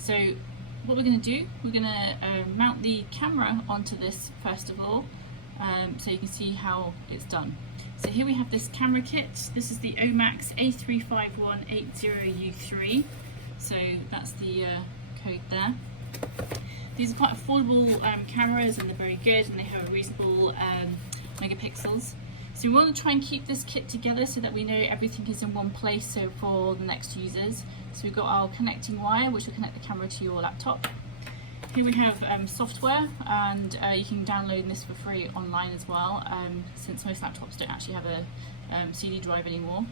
So what we're going to do, we're going to mount the camera onto this first of all, so you can see how it's done. So here we have this camera kit. This is the Omax A35180U3. So that's the code there. These are quite affordable cameras, and they're very good, and they have a reasonable megapixels. So we want to try and keep this kit together so that we know everything is in one place, so for the next users. So we've got our connecting wire, which will connect the camera to your laptop. Here we have software, and you can download this for free online as well, since most laptops don't actually have a CD drive anymore.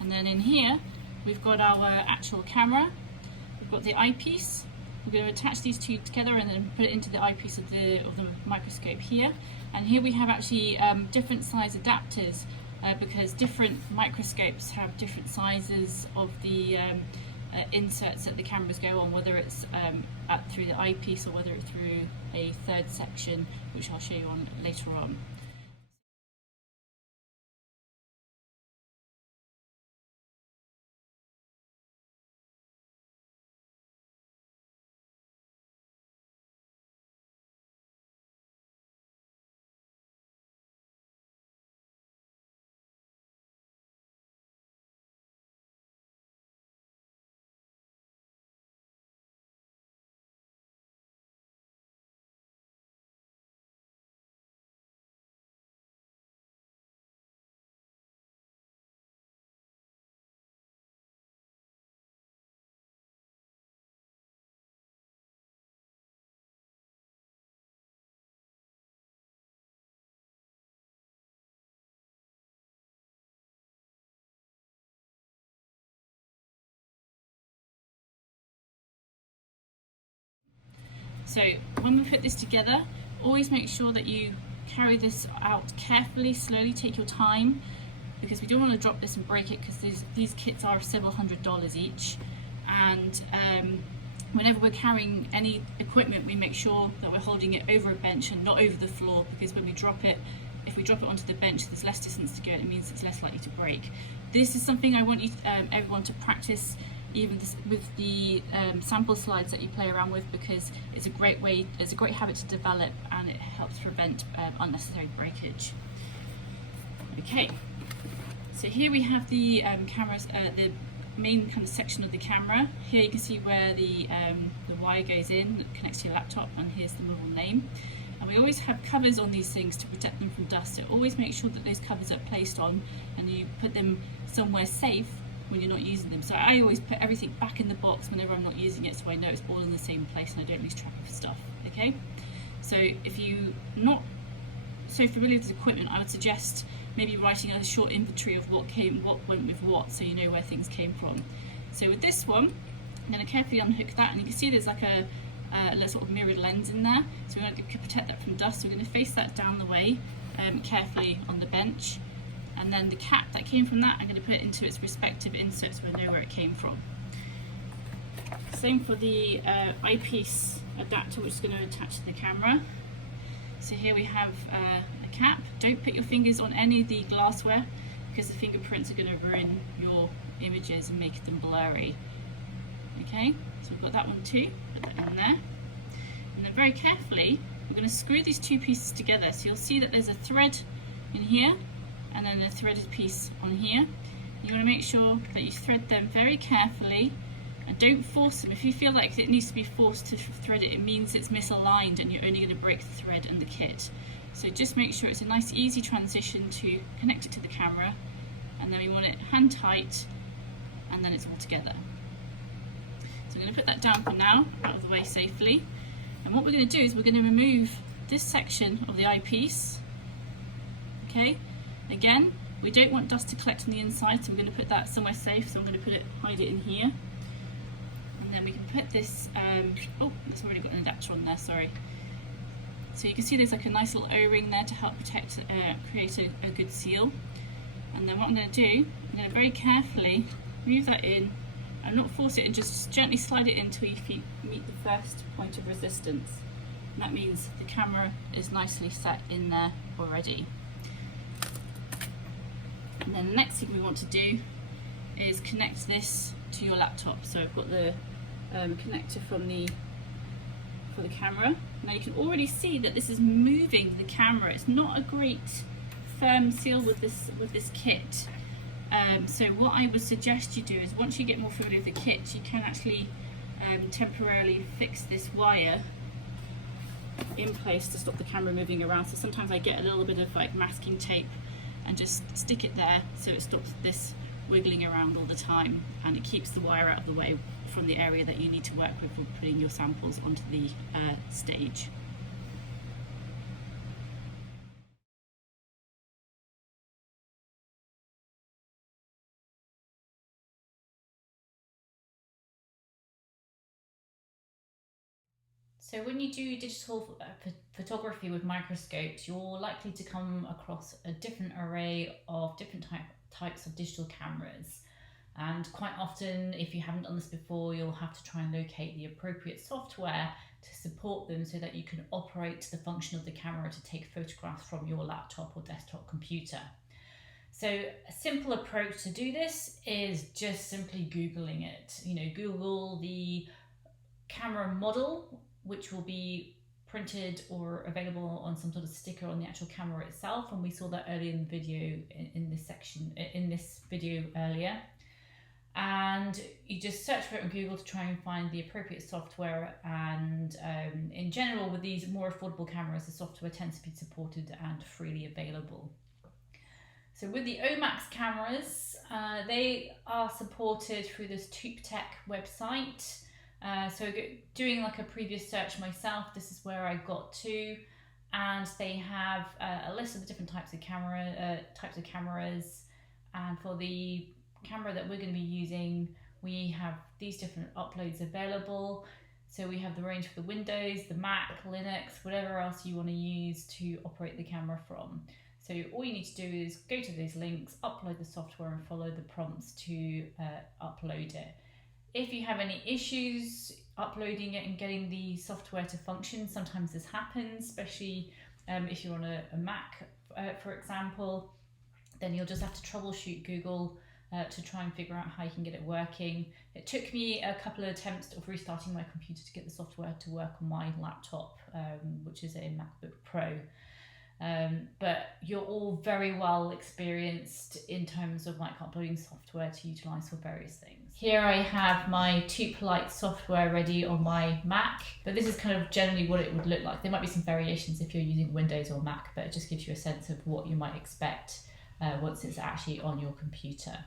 And then in here we've got our actual camera, we've got the eyepiece. We're going to attach these two together and then put it into the eyepiece of the microscope here. And here we have actually different size adapters, because different microscopes have different sizes of the inserts that the cameras go on, whether it's through the eyepiece or whether it's through a third section, which I'll show you on later on. So when we put this together, always make sure that you carry this out carefully, slowly, take your time, because we don't want to drop this and break it, because these kits are several $100s each. And whenever we're carrying any equipment, we make sure that we're holding it over a bench and not over the floor, because when we drop it, if we drop it onto the bench, there's less distance to go, and it means it's less likely to break. This is something I want you, everyone to practice, even with the sample slides that you play around with, because it's a great habit to develop, and it helps prevent unnecessary breakage. Okay, so here we have the cameras, the main kind of section of the camera. Here you can see where the wire goes in, that connects to your laptop, and here's the model name. And we always have covers on these things to protect them from dust, so always make sure that those covers are placed on and you put them somewhere safe when you're not using them. So I always put everything back in the box whenever I'm not using it, so I know it's all in the same place and I don't lose track of stuff. Okay, so if you're not so familiar with this equipment, I would suggest maybe writing a short inventory of what went with what, so you know where things came from. So with this one, I'm going to carefully unhook that, and you can see there's like a little sort of mirrored lens in there, so we're going to protect that from dust. So we're going to face that down the way carefully on the bench. And then the cap that came from that, I'm going to put it into its respective inserts so we know where it came from. Same for the eyepiece adapter, which is going to attach to the camera. So here we have a cap. Don't put your fingers on any of the glassware, because the fingerprints are going to ruin your images and make them blurry. Okay, so we've got that one too, put that in there. And then very carefully, we're going to screw these two pieces together. So you'll see that there's a thread in here, and then a threaded piece on here. You want to make sure that you thread them very carefully, and don't force them. If you feel like it needs to be forced to thread it, it means it's misaligned and you're only going to break the thread and the kit. So just make sure it's a nice easy transition to connect it to the camera, and then we want it hand tight, and then it's all together. So I'm going to put that down for now, out of the way safely. And what we're going to do is we're going to remove this section of the eyepiece. Okay. Again, we don't want dust to collect on the inside, so we're going to put that somewhere safe. So I'm going to hide it in here. And then we can put this, oh, it's already got an adapter on there, sorry. So you can see there's like a nice little O-ring there to help protect, create a good seal. And then what I'm going to do, I'm going to very carefully move that in, and not force it, and just gently slide it in until you meet the first point of resistance. And that means the camera is nicely set in there already. And then the next thing we want to do is connect this to your laptop. So I've got the connector for the camera. Now you can already see that this is moving the camera. It's not a great firm seal with this kit. So what I would suggest you do is, once you get more familiar with the kit, you can actually temporarily fix this wire in place to stop the camera moving around. So sometimes I get a little bit of like masking tape and just stick it there so it stops this wiggling around all the time, and it keeps the wire out of the way from the area that you need to work with for putting your samples onto the stage. So when you do digital photography with microscopes, you're likely to come across a different array of different types of digital cameras. And quite often, if you haven't done this before, you'll have to try and locate the appropriate software to support them so that you can operate the function of the camera to take photographs from your laptop or desktop computer. So a simple approach to do this is just simply Googling it. Google the camera model, which will be printed or available on some sort of sticker on the actual camera itself, and we saw that earlier in the video, in this video earlier. And you just search for it on Google to try and find the appropriate software, and in general with these more affordable cameras, the software tends to be supported and freely available. So with the OMAX cameras, they are supported through this TubeTech website. So doing like a previous search myself, this is where I got to, and they have a list of the different types of cameras, and for the camera that we're going to be using, we have these different uploads available. So we have the range for the Windows, the Mac, Linux, whatever else you want to use to operate the camera from. So all you need to do is go to those links, upload the software, and follow the prompts to upload it. If you have any issues uploading it and getting the software to function, sometimes this happens, especially if you're on a Mac, for example, then you'll just have to troubleshoot Google to try and figure out how you can get it working. It took me a couple of attempts of restarting my computer to get the software to work on my laptop, which is a MacBook Pro. But you're all very well experienced in terms of like uploading software to utilize for various things. Here I have my TubeLite software ready on my Mac, but this is kind of generally what it would look like. There might be some variations if you're using Windows or Mac, but it just gives you a sense of what you might expect once it's actually on your computer.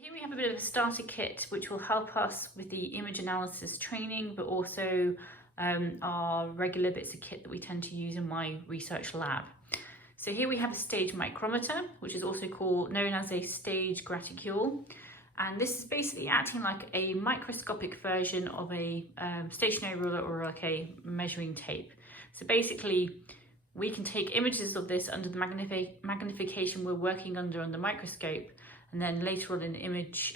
Here we have a bit of a starter kit which will help us with the image analysis training, but also our regular bits of kit that we tend to use in my research lab. So here we have a stage micrometer, which is also known as a stage graticule. And this is basically acting like a microscopic version of a stationary ruler or like a measuring tape. So basically we can take images of this under the magnification we're working under on the microscope, and then later on in the image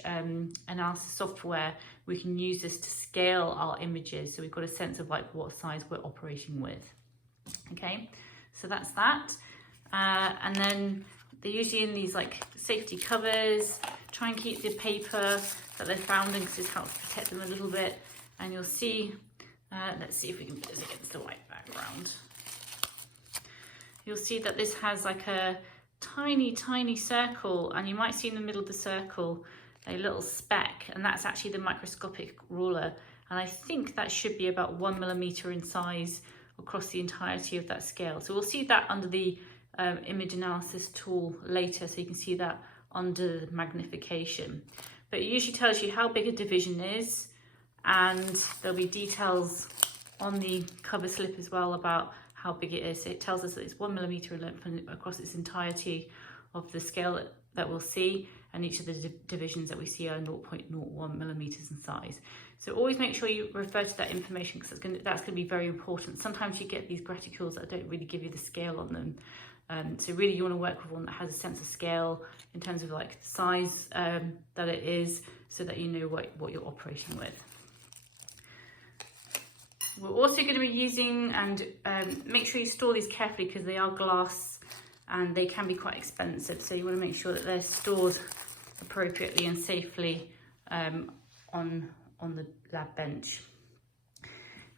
analysis software, we can use this to scale our images. So we've got a sense of like what size we're operating with. Okay, so that's that. And then they're usually in these like safety covers. Try and keep the paper that they're found in because this helps protect them a little bit. And you'll see, let's see if we can put this against the white background. You'll see that this has like a tiny circle, and you might see in the middle of the circle a little speck, and that's actually the microscopic ruler, and I think that should be about 1 millimeter in size across the entirety of that scale. So we'll see that under the image analysis tool later, so you can see that under the magnification. But it usually tells you how big a division is, and there'll be details on the cover slip as well about how big it is. So it tells us that it's 1 millimeter in length across its entirety of the scale that we'll see, and each of the divisions that we see are 0.01 millimeters in size. So always make sure you refer to that information, because that's going to be very important. Sometimes you get these graticules that don't really give you the scale on them. So really you want to work with one that has a sense of scale in terms of like the size that it is, so that you know what you're operating with. We're also going to be using, and make sure you store these carefully because they are glass and they can be quite expensive, so you want to make sure that they're stored appropriately and safely on the lab bench.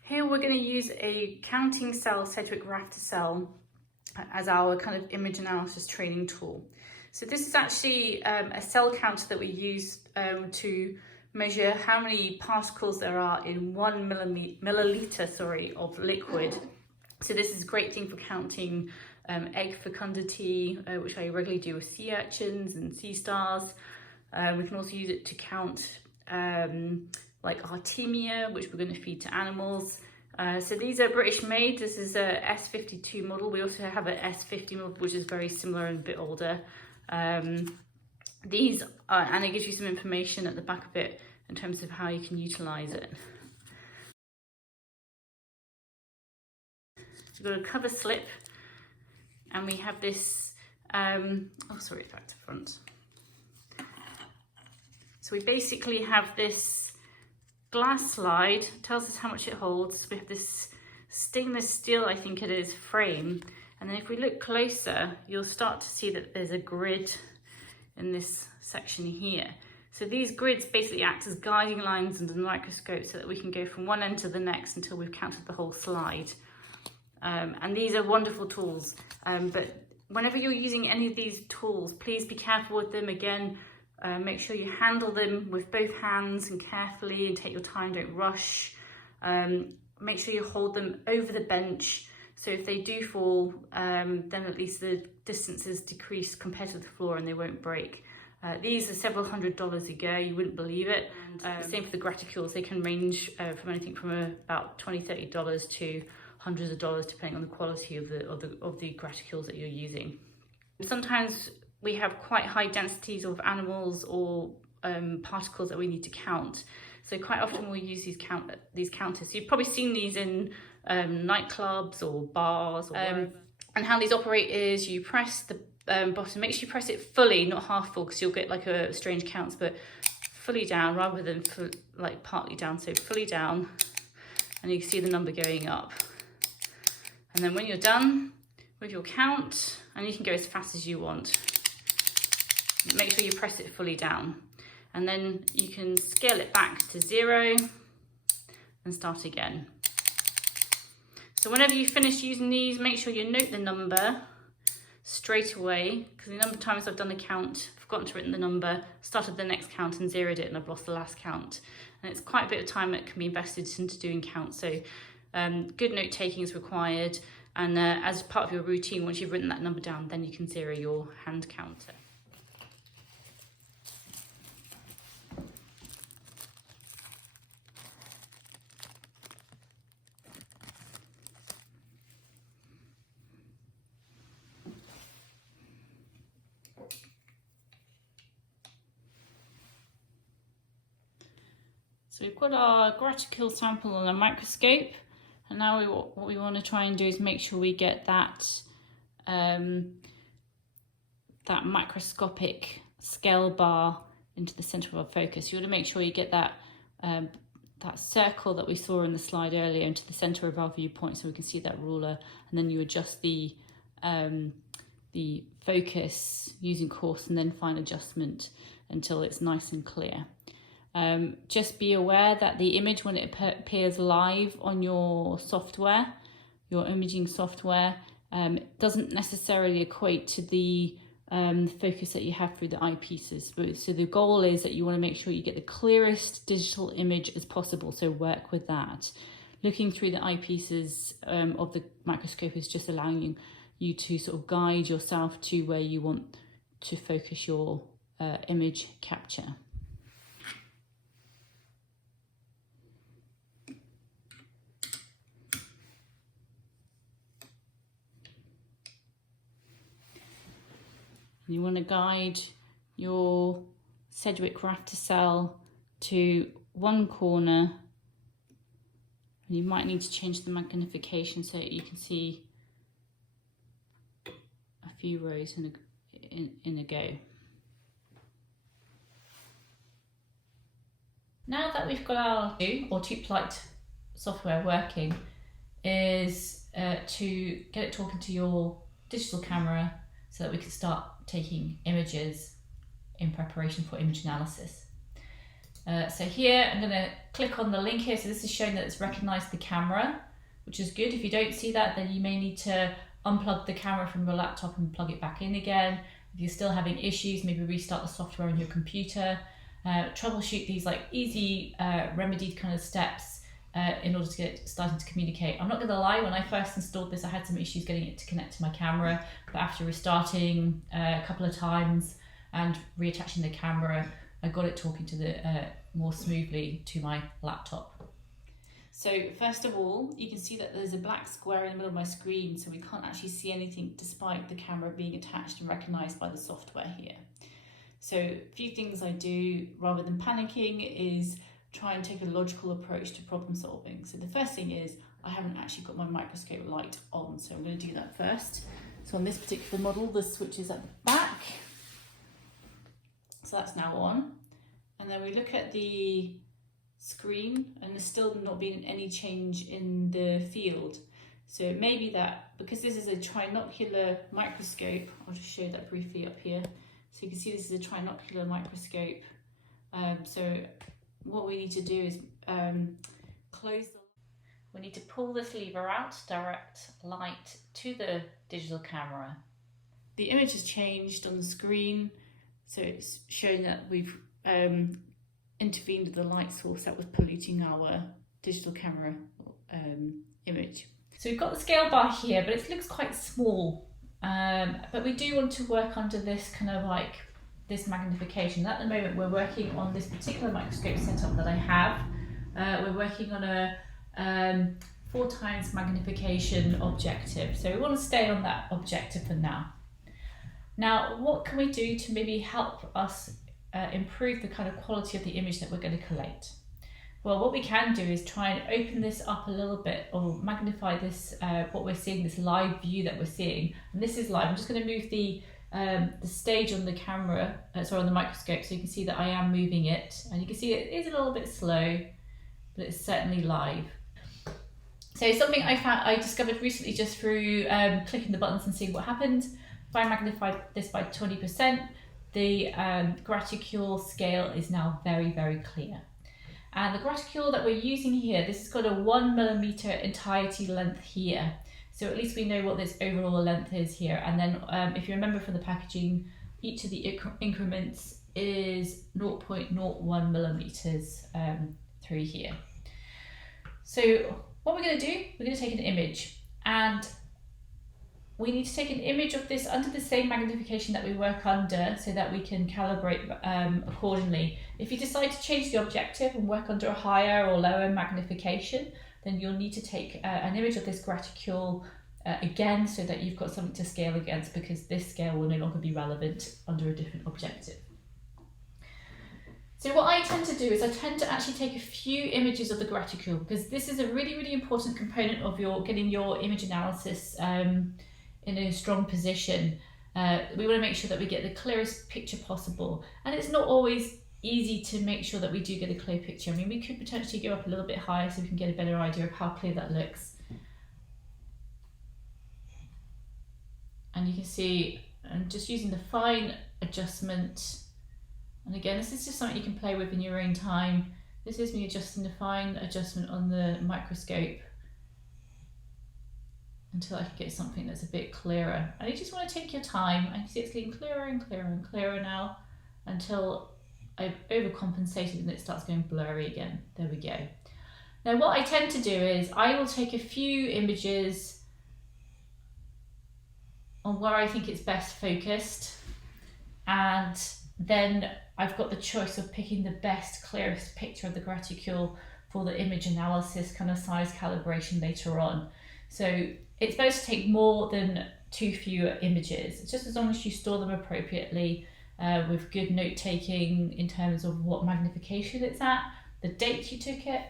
Here we're going to use a counting cell Sedgwick rafter cell as our kind of image analysis training tool. So this is actually a cell counter that we use to measure how many particles there are in 1 milliliter of liquid. So this is a great thing for counting egg fecundity, which I regularly do with sea urchins and sea stars. We can also use it to count like Artemia, which we're going to feed to animals. So these are British made. This is a S52 model. We also have an S50 model, which is very similar and a bit older. These are, and it gives you some information at the back of it in terms of how you can utilize it. We've got a cover slip, and we have this, oh sorry, back to front. So we basically have this glass slide, tells us how much it holds. We have this stainless steel, I think it is, frame. And then if we look closer, you'll start to see that there's a grid in this section here. So these grids basically act as guiding lines under the microscope so that we can go from one end to the next until we've counted the whole slide. And these are wonderful tools. But whenever you're using any of these tools, please be careful with them. Again, make sure you handle them with both hands and carefully, and take your time, don't rush. Make sure you hold them over the bench, so if they do fall, then at least the distance is decreased compared to the floor and they won't break. These are several $100s a go, you wouldn't believe it. Same for the graticules, they can range from anything from about $20, $30 to hundreds of dollars, depending on the quality of the graticules that you're using. Sometimes we have quite high densities of animals or particles that we need to count. So quite often we'll use these counters. So you've probably seen these in nightclubs or bars. And how these operate is you press the bottom, make sure you press it fully, not half full, because you'll get like a strange counts, but fully down rather than like partly down. So fully down, and you can see the number going up. And then when you're done with your count, and you can go as fast as you want, make sure you press it fully down. And then you can scale it back to 0 and start again. So whenever you finish using these, make sure you note the number straight away, because the number of times I've done a count, forgotten to write the number, started the next count and zeroed it, and I've lost the last count. And it's quite a bit of time that can be invested into doing counts. So good note taking is required. And as part of your routine, once you've written that number down, then you can zero your hand counter. So we've got our graticule sample on a microscope, and now what we want to try and do is make sure we get that that microscopic scale bar into the center of our focus. You want to make sure you get that that circle that we saw in the slide earlier into the center of our viewpoint, so we can see that ruler, and then you adjust the focus using coarse and then fine adjustment until it's nice and clear. Just be aware that the image, when it appears live on your software, your imaging software, doesn't necessarily equate to the focus that you have through the eyepieces. So the goal is that you want to make sure you get the clearest digital image as possible, so work with that. Looking through the eyepieces of the microscope is just allowing you to sort of guide yourself to where you want to focus your image capture. You want to guide your Sedgwick rafter cell to one corner. You might need to change the magnification so that you can see a few rows in a go. Now that we've got our tube light software working is to get it talking to your digital camera so that we can start taking images in preparation for image analysis. So here I'm going to click on the link here. So this is showing that it's recognized the camera, which is good. If you don't see that, then you may need to unplug the camera from your laptop and plug it back in again. If you're still having issues, maybe restart the software on your computer. Troubleshoot these like easy remedied kind of steps in order to get it starting to communicate. I'm not going to lie, when I first installed this, I had some issues getting it to connect to my camera, but after restarting a couple of times and reattaching the camera, I got it talking to the more smoothly to my laptop. So first of all, you can see that there's a black square in the middle of my screen, so we can't actually see anything despite the camera being attached and recognized by the software here. So a few things I do rather than panicking is try and take a logical approach to problem solving. So the first thing is I haven't actually got my microscope light on, so I'm going to do that first. So on this particular model, the switch is at the back. So that's now on. And then we look at the screen and there's still not been any change in the field. So it may be that because this is a trinocular microscope, I'll just show that briefly up here. So you can see this is a trinocular microscope. So what we need to do is we need to pull this lever out, direct light to the digital camera. The image has changed on the screen, so it's showing that we've intervened with the light source that was polluting our digital camera image. So we've got the scale bar here, but it looks quite small. But we do want to work under this kind of like this magnification. At the moment we're working on this particular microscope setup that I have. We're working on a 4x magnification objective. So we want to stay on that objective for now. Now, what can we do to maybe help us improve the kind of quality of the image that we're going to collate? Well, what we can do is try and open this up a little bit or magnify this, what we're seeing, this live view that we're seeing. And this is live. I'm just going to move the stage on the camera, on the microscope, so you can see that I am moving it. And you can see it is a little bit slow, but it's certainly live. So something I discovered recently just through clicking the buttons and seeing what happened. If I magnify this by 20%, the graticule scale is now very, very clear. And the graticule that we're using here, this has got a 1mm entirety length here. So at least we know what this overall length is here. And then if you remember from the packaging, each of the increments is 0.01mm through here. So what we're going to do, we're going to take an image, and we need to take an image of this under the same magnification that we work under so that we can calibrate accordingly. If you decide to change the objective and work under a higher or lower magnification, then you'll need to take an image of this graticule again so that you've got something to scale against, because this scale will no longer be relevant under a different objective. So what I tend to do is I tend to actually take a few images of the graticule, because this is a really, really important component of getting your image analysis in a strong position. We want to make sure that we get the clearest picture possible, and it's not always easy to make sure that we do get a clear picture. I mean, we could potentially go up a little bit higher so we can get a better idea of how clear that looks. And you can see I'm just using the fine adjustment, and again, this is just something you can play with in your own time. This is me adjusting the fine adjustment on the microscope until I can get something that's a bit clearer. And you just want to take your time. I can see it's getting clearer and clearer and clearer now until I've overcompensated and it starts going blurry again. There we go. Now what I tend to do is I will take a few images on where I think it's best focused, and then I've got the choice of picking the best, clearest picture of the graticule for the image analysis kind of size calibration later on. So it's better to take more than too few images, just as long as you store them appropriately with good note taking in terms of what magnification it's at, the date you took it,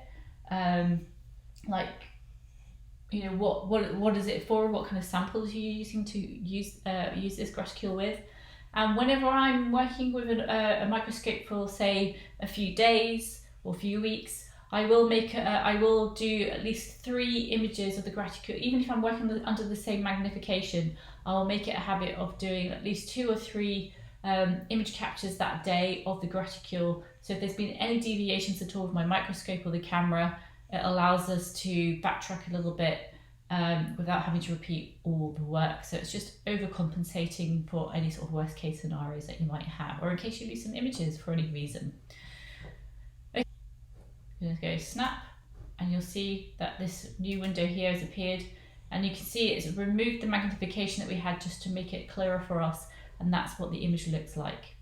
like, you know, what is it for, what kind of samples you're using to use this graticule with. And whenever I'm working with a microscope for, say, a few days or a few weeks, I will do at least 3 images of the graticule. Even if I'm working under the same magnification, I will make it a habit of doing at least 2 or 3 image captures that day of the graticule. So if there's been any deviations at all with my microscope or the camera, it allows us to backtrack a little bit without having to repeat all the work. So it's just overcompensating for any sort of worst case scenarios that you might have, or in case you lose some images for any reason. Okay. I'm going to go snap, and you'll see that this new window here has appeared, and you can see it's removed the magnification that we had just to make it clearer for us, and that's what the image looks like.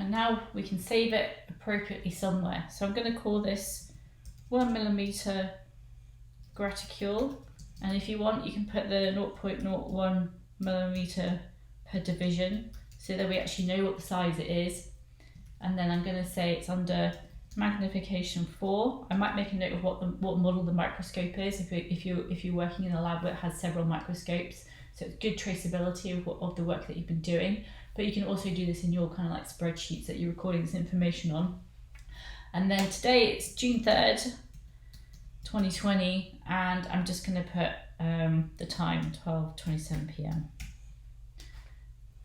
And now we can save it appropriately somewhere. So I'm going to call this 1mm graticule, and if you want you can put the 0.01mm per division so that we actually know what the size it is. And then I'm going to say it's under magnification 4. I might make a note of what model the microscope is if you're working in a lab that has several microscopes, so it's good traceability of the work that you've been doing. But you can also do this in your kind of like spreadsheets that you're recording this information on. And then today it's June 3rd, 2020, and I'm just going to put the time 12:27 p.m.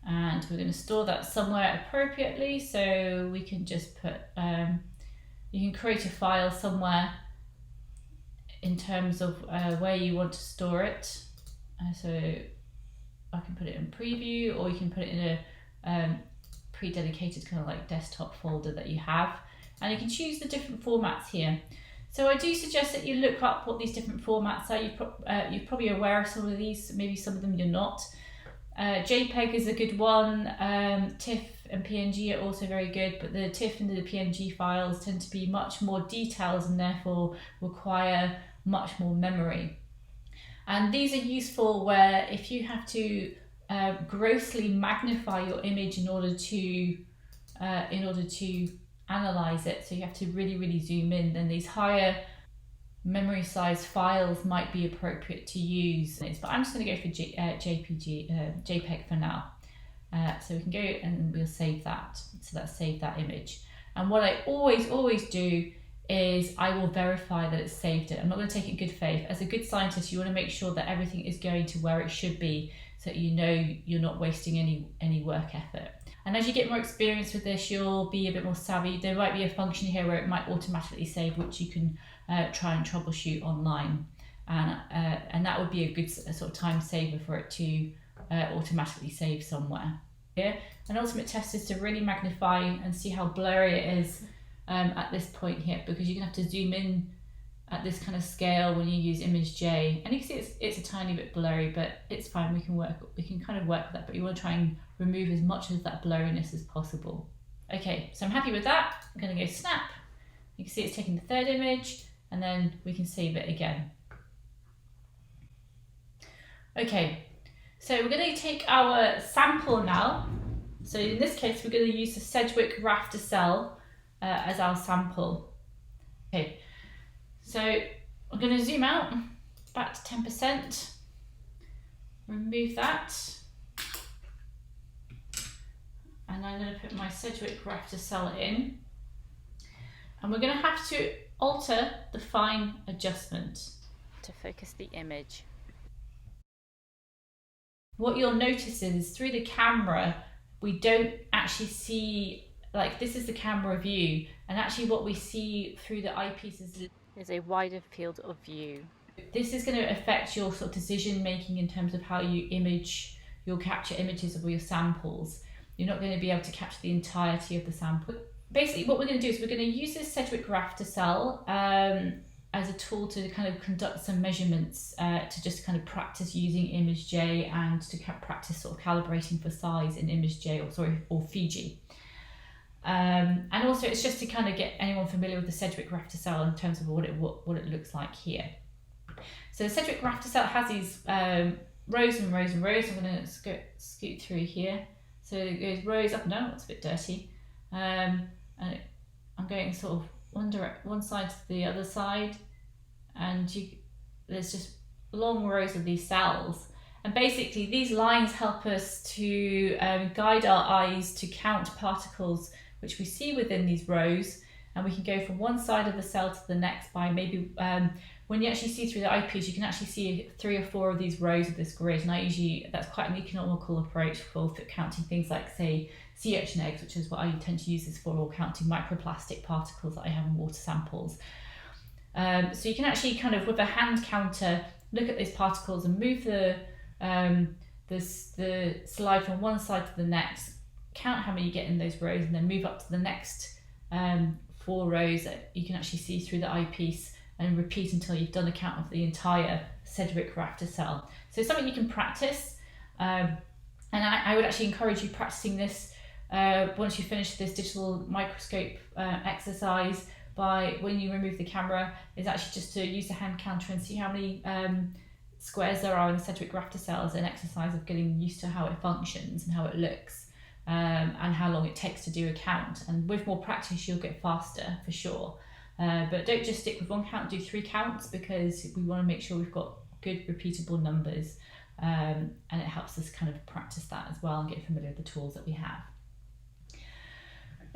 And we're going to store that somewhere appropriately, so we can just put, you can create a file somewhere in terms of where you want to store it. So I can put it in preview, or you can put it in a pre-dedicated kind of like desktop folder that you have, and you can choose the different formats here. So I do suggest that you look up what these different formats are. You're probably aware of some of these, maybe some of them you're not. JPEG is a good one. TIFF and PNG are also very good, but the TIFF and the PNG files tend to be much more detailed and therefore require much more memory. And these are useful where if you have to grossly magnify your image in order to analyze it, so you have to really zoom in, then these higher memory size files might be appropriate to use. But I'm just going to go for JPEG for now. So we can go and we'll save that. So let's save that image. And what I always do is I will verify that it's saved it. I'm not going to take it in good faith. As a good scientist, you want to make sure that everything is going to where it should be, so that you know you're not wasting any work effort. And as you get more experience with this, you'll be a bit more savvy. There might be a function here where it might automatically save, which you can try and troubleshoot online. And that would be a good sort of time saver for it to automatically save somewhere. Yeah. An ultimate test is to really magnify and see how blurry it is at this point here, because you're gonna have to zoom in at this kind of scale when you use image J, and you can see it's a tiny bit blurry, but it's fine. We can kind of work with that, but you want to try and remove as much of that blurriness as possible. Okay, so I'm happy with that. I'm going to go snap. You can see it's taking the 3rd image, and then we can save it again. Okay, so we're going to take our sample now. So in this case, we're going to use the Sedgwick rafter cell as our sample. Okay. So I'm going to zoom out back to 10%, remove that, and I'm going to put my Sedgwick rafter cell in, and we're going to have to alter the fine adjustment to focus the image. What you'll notice is through the camera we don't actually see, like, this is the camera view, and actually what we see through the eyepiece is a wider field of view. This is going to affect your sort of decision making in terms of how you'll capture images of your samples. You're not going to be able to capture the entirety of the sample. Basically what we're going to do is we're going to use this Sedgwick rafter cell as a tool to kind of conduct some measurements, to just kind of practice using image J, and to practice sort of calibrating for size in image J, or Fiji. And also it's just to kind of get anyone familiar with the Sedgwick rafter cell in terms of what it looks like here. So the Sedgwick rafter cell has these rows and rows and rows. I'm going to scoot through here. So it goes rows up and down. It's a bit dirty. And I'm going sort of one side to the other side, and there's just long rows of these cells. And basically these lines help us to guide our eyes to count particles which we see within these rows, and we can go from one side of the cell to the next by maybe, when you actually see through the eyepiece, you can actually see 3 or 4 of these rows of this grid, and that's quite an economical approach for counting things like, say, sea urchin eggs, which is what I tend to use this for, or counting microplastic particles that I have in water samples. So you can actually kind of, with a hand counter, look at those particles and move the slide from one side to the next, count how many you get in those rows, and then move up to the next 4 rows that you can actually see through the eyepiece, and repeat until you've done a count of the entire Sedgwick rafter cell. So it's something you can practice, and I would actually encourage you practicing this once you finish this digital microscope exercise, by when you remove the camera, is actually just to use the hand counter and see how many squares there are in the Sedgwick rafter cells, an exercise of getting used to how it functions and how it looks, and how long it takes to do a count. And with more practice you'll get faster for sure, but don't just stick with 1 count, do 3 counts, because we want to make sure we've got good repeatable numbers, and it helps us kind of practice that as well and get familiar with the tools that we have.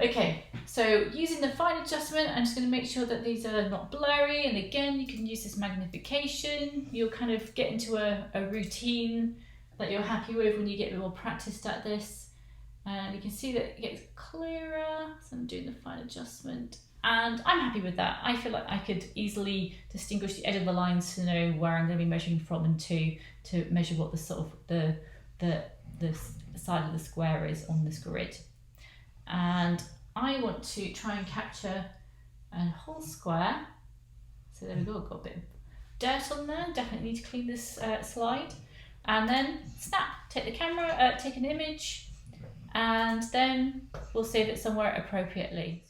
Okay, so using the fine adjustment, I'm just going to make sure that these are not blurry, and again you can use this magnification. You'll kind of get into a routine that you're happy with when you get a bit more practiced at this, and you can see that it gets clearer. So I'm doing the fine adjustment, and I'm happy with that. I feel like I could easily distinguish the edge of the lines to know where I'm going to be measuring from and to measure what the sort of the side of the square is on this grid. And I want to try and capture a whole square. So there we go, I've got a bit of dirt on there, definitely need to clean this slide. And then snap, take the camera, take an image, and then we'll save it somewhere appropriately.